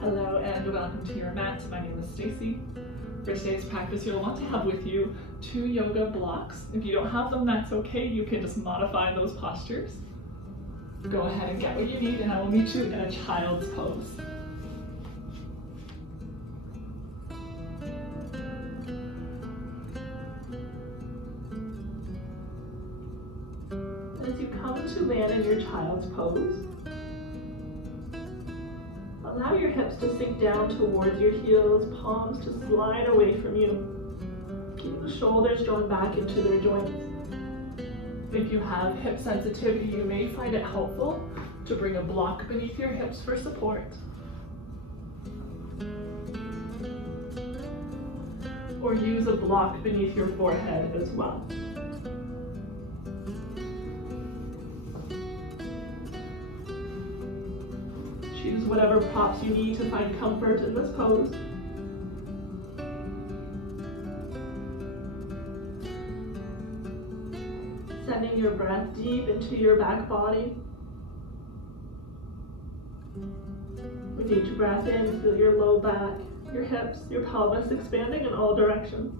Hello and welcome to your mat. My name is Stacey. For today's practice, you'll want to have with you 2 yoga blocks. If you don't have them, that's okay. You can just modify those postures. Go ahead and get what you need, and I will meet you in a child's pose. As you come to land in your child's pose, allow your hips to sink down towards your heels, palms to slide away from you. Keep the shoulders drawn back into their joints. If you have hip sensitivity, you may find it helpful to bring a block beneath your hips for support. Or use a block beneath your forehead as well. Choose whatever props you need to find comfort in this pose. Sending your breath deep into your back body. With each breath in, feel your low back, your hips, your pelvis expanding in all directions.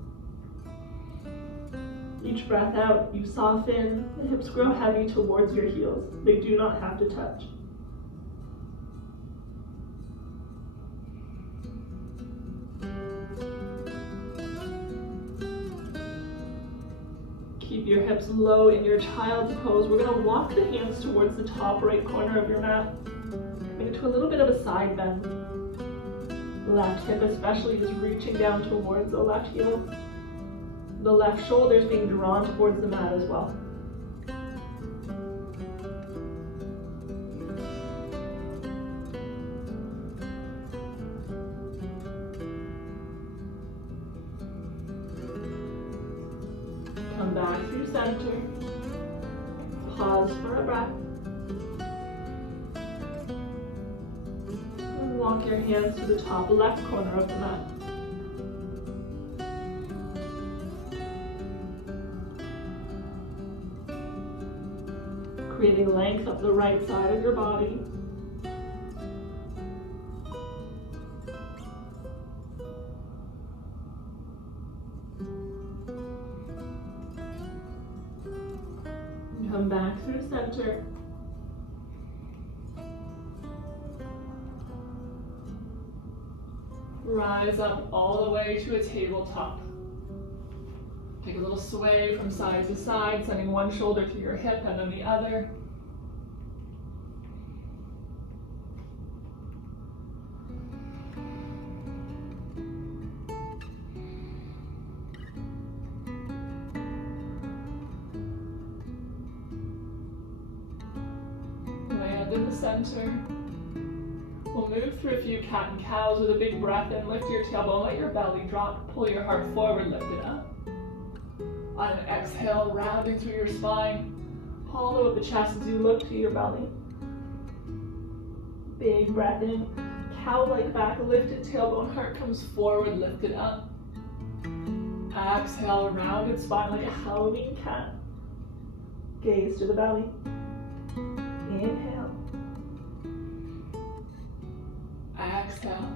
Each breath out, you soften, the hips grow heavy towards your heels. They do not have to touch. Keep your hips low in your child's pose. We're going to walk the hands towards the top right corner of your mat. Bring it to a little bit of a side bend. The left hip especially is reaching down towards the left heel. The left shoulder is being drawn towards the mat as well. Come back through center. Pause for a breath. And walk your hands to the top left corner of the mat. Creating length up the right side of your body. Come back through center. Rise up all the way to a tabletop. Take a little sway from side to side, sending one shoulder to your hip and then the other. In the center. We'll move through a few cat and cows with a big breath in. Lift your tailbone, let your belly drop, pull your heart forward, lift it up. On an exhale, rounding through your spine, hollow up the chest as you look to your belly. Big breath in, cow-like back, lifted tailbone, heart comes forward, lift it up. Exhale, rounded spine like a Halloween cat. Gaze to the belly. Inhale. Exhale.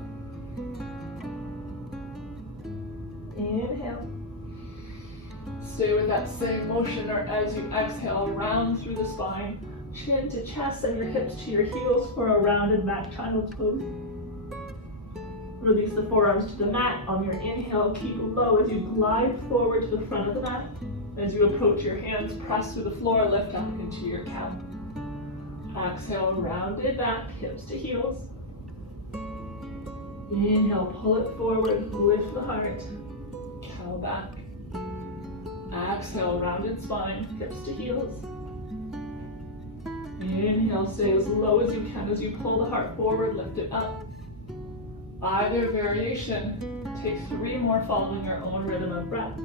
Inhale. Stay with that same motion, or as you exhale, round through the spine, chin to chest and your hips to your heels for a rounded back child's pose. Release the forearms to the mat. On your inhale, keep low as you glide forward to the front of the mat. As you approach your hands, press through the floor, lift up into your cow. Exhale, rounded back, hips to heels. Inhale, pull it forward, lift the heart. Cow back. Exhale, rounded spine, hips to heels. Inhale, stay as low as you can as you pull the heart forward, lift it up. Either variation, take 3 more following your own rhythm of breath.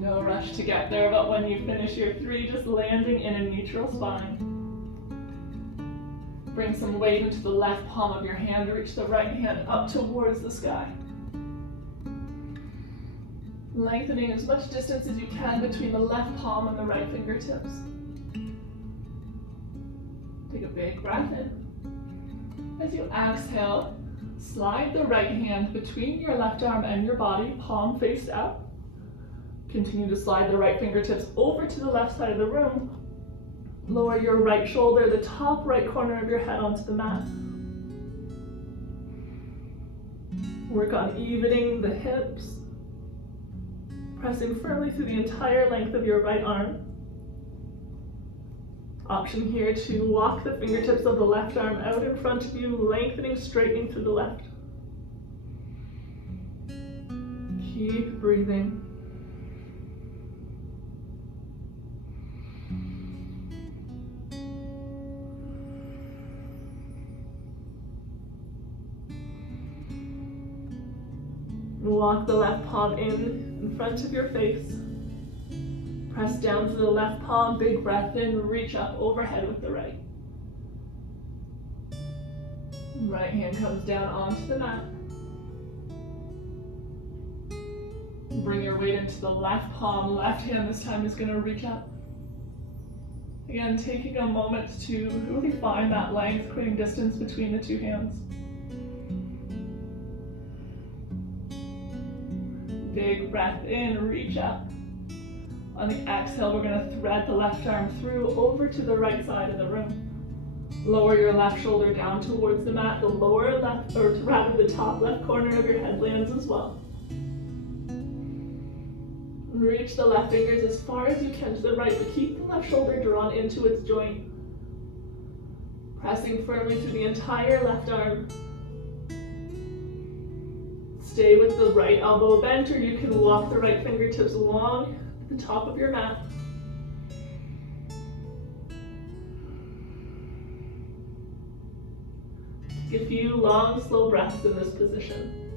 No rush to get there, but when you finish your 3, just landing in a neutral spine. Bring some weight into the left palm of your hand. Reach the right hand up towards the sky. Lengthening as much distance as you can between the left palm and the right fingertips. Take a big breath in. As you exhale, slide the right hand between your left arm and your body, palm face out. Continue to slide the right fingertips over to the left side of the room. Lower your right shoulder, the top right corner of your head onto the mat. Work on evening the hips, pressing firmly through the entire length of your right arm. Option here to walk the fingertips of the left arm out in front of you, lengthening, straightening through the left. Keep breathing. Walk the left palm in front of your face. Press down to the left palm, big breath in, reach up overhead with the right. Right hand comes down onto the mat. Bring your weight into the left palm, left hand this time is going to reach up. Again, taking a moment to really find that length, creating distance between the two hands. Big breath in, reach up. On the exhale, we're going to thread the left arm through over to the right side of the room. Lower your left shoulder down towards the mat. The lower left, or rather the top left corner of your head lands as well. Reach the left fingers as far as you can to the right, but keep the left shoulder drawn into its joint. Pressing firmly through the entire left arm. Stay with the right elbow bent, or you can walk the right fingertips along the top of your mat. Take a few long, slow breaths in this position.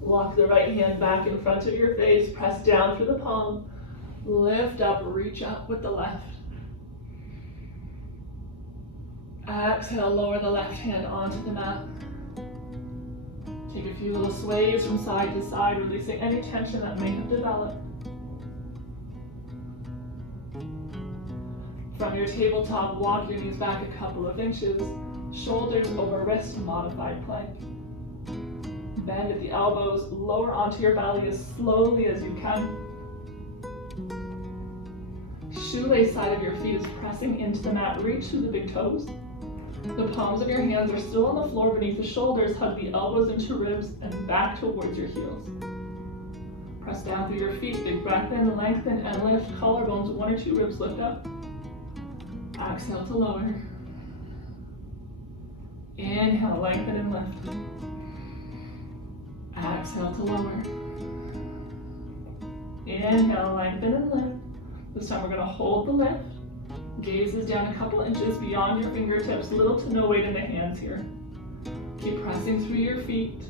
Walk the right hand back in front of your face, press down through the palm, lift up, reach up with the left. Exhale, lower the left hand onto the mat. Take a few little sways from side to side, releasing any tension that may have developed. From your tabletop, walk your knees back a couple of inches, shoulders over wrist, modified plank. Bend at the elbows, lower onto your belly as slowly as you can. Shoelace side of your feet is pressing into the mat. Reach through the big toes. The palms of your hands are still on the floor beneath the shoulders. Hug the elbows into ribs and back towards your heels. Press down through your feet. Big breath in, lengthen and lift. Collarbones, 1 or 2 ribs lift up. Exhale to lower. Inhale, lengthen and lift. Exhale to lower. Inhale, lengthen and lift. This time we're going to hold the lift. Gaze is down a couple inches beyond your fingertips. Little to no weight in the hands here. Keep pressing through your feet.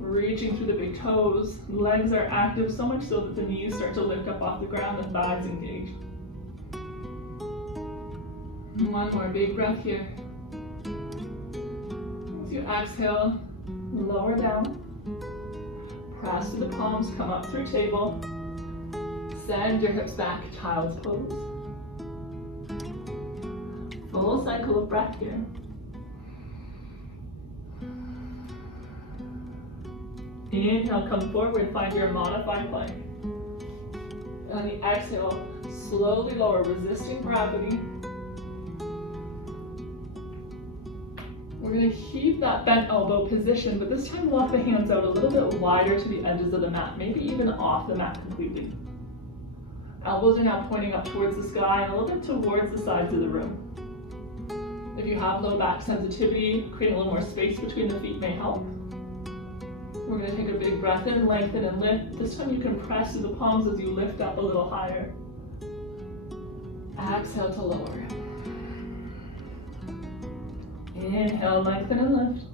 Reaching through the big toes. Legs are active, so much so that the knees start to lift up off the ground and thighs engage. One more big breath here. As you exhale, lower down. Press through the palms, come up through table. Send your hips back, child's pose. Full cycle of breath here. Inhale, come forward, find your modified plank. On the exhale, slowly lower, resisting gravity. We're going to keep that bent elbow position, but this time walk the hands out a little bit wider to the edges of the mat, maybe even off the mat completely. Elbows are now pointing up towards the sky and a little bit towards the sides of the room. If you have low back sensitivity, creating a little more space between the feet may help. We're going to take a big breath in, lengthen and lift. This time you can press through the palms as you lift up a little higher. Exhale to lower. Inhale, lengthen and lift.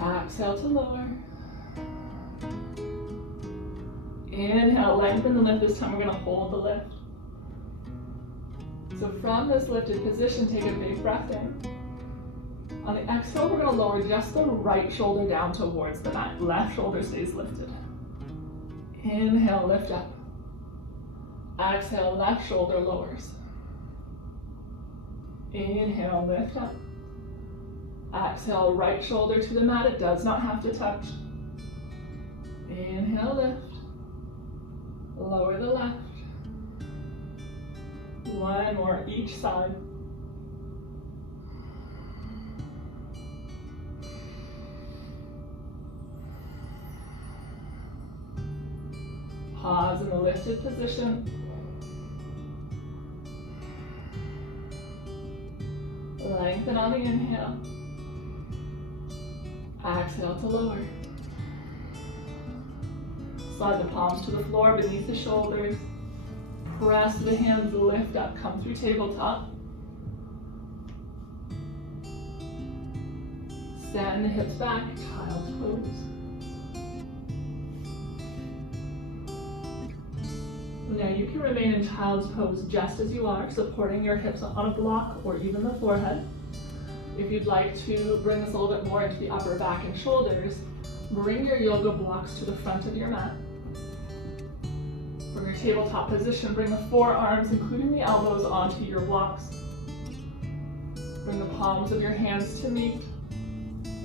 Exhale to lower. Inhale, lengthen and lift. This time we're going to hold the lift. So from this lifted position, take a big breath in. On the exhale, we're going to lower just the right shoulder down towards the mat. Left shoulder stays lifted. Inhale, lift up. Exhale, left shoulder lowers. Inhale, lift up. Exhale, right shoulder to the mat. It does not have to touch. Inhale, lift. Lower the left. One more each side. Pause in the lifted position. Lengthen on the inhale. Exhale to lower. Slide the palms to the floor beneath the shoulders. Press the hands, lift up, come through tabletop. Send the hips back, child's pose. Now you can remain in child's pose just as you are, supporting your hips on a block or even the forehead. If you'd like to bring this a little bit more into the upper back and shoulders, bring your yoga blocks to the front of your mat. From your tabletop position, bring the forearms, including the elbows, onto your blocks. Bring the palms of your hands to meet.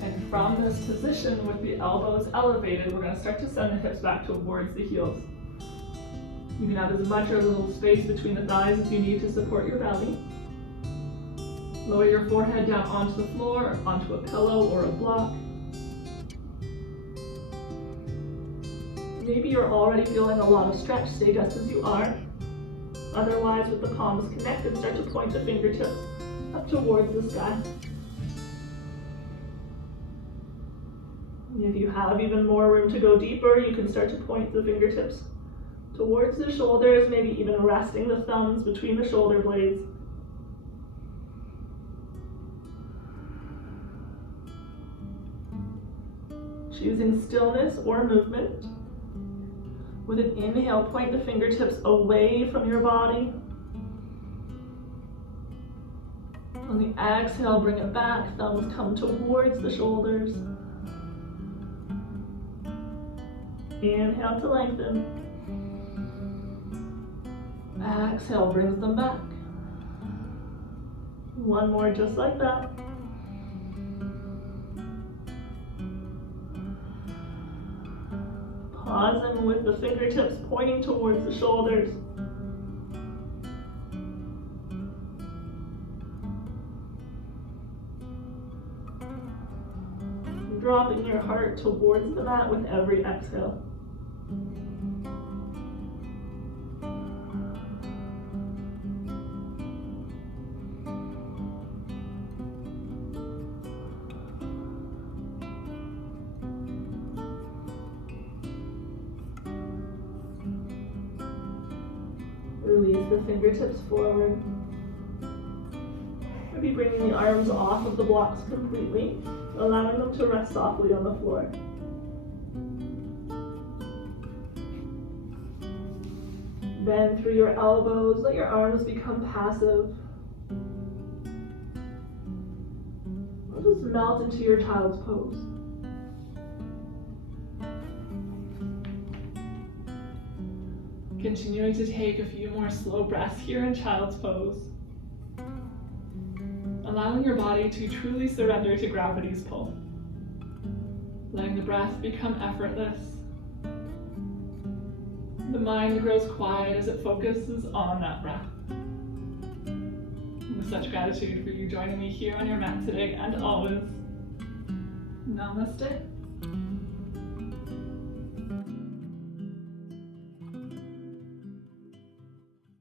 And from this position, with the elbows elevated, we're going to start to send the hips back towards the heels. You can have as much or as little space between the thighs as you need to support your belly. Lower your forehead down onto the floor, onto a pillow or a block. Maybe you're already feeling a lot of stretch, stay just as you are. Otherwise, with the palms connected, start to point the fingertips up towards the sky. If you have even more room to go deeper, you can start to point the fingertips towards the shoulders, maybe even resting the thumbs between the shoulder blades. Choosing stillness or movement. With an inhale, point the fingertips away from your body. On the exhale, bring it back, thumbs come towards the shoulders. Inhale to lengthen. Exhale brings them back. One more just like that. Pausing with the fingertips pointing towards the shoulders. Dropping your heart towards the mat with every exhale. Release the fingertips forward. Maybe bringing the arms off of the blocks completely, allowing them to rest softly on the floor. Bend through your elbows, let your arms become passive. Or just melt into your child's pose. Continuing to take a few more slow breaths here in child's pose. Allowing your body to truly surrender to gravity's pull. Letting the breath become effortless. The mind grows quiet as it focuses on that breath. With such gratitude for you joining me here on your mat today and always. Namaste.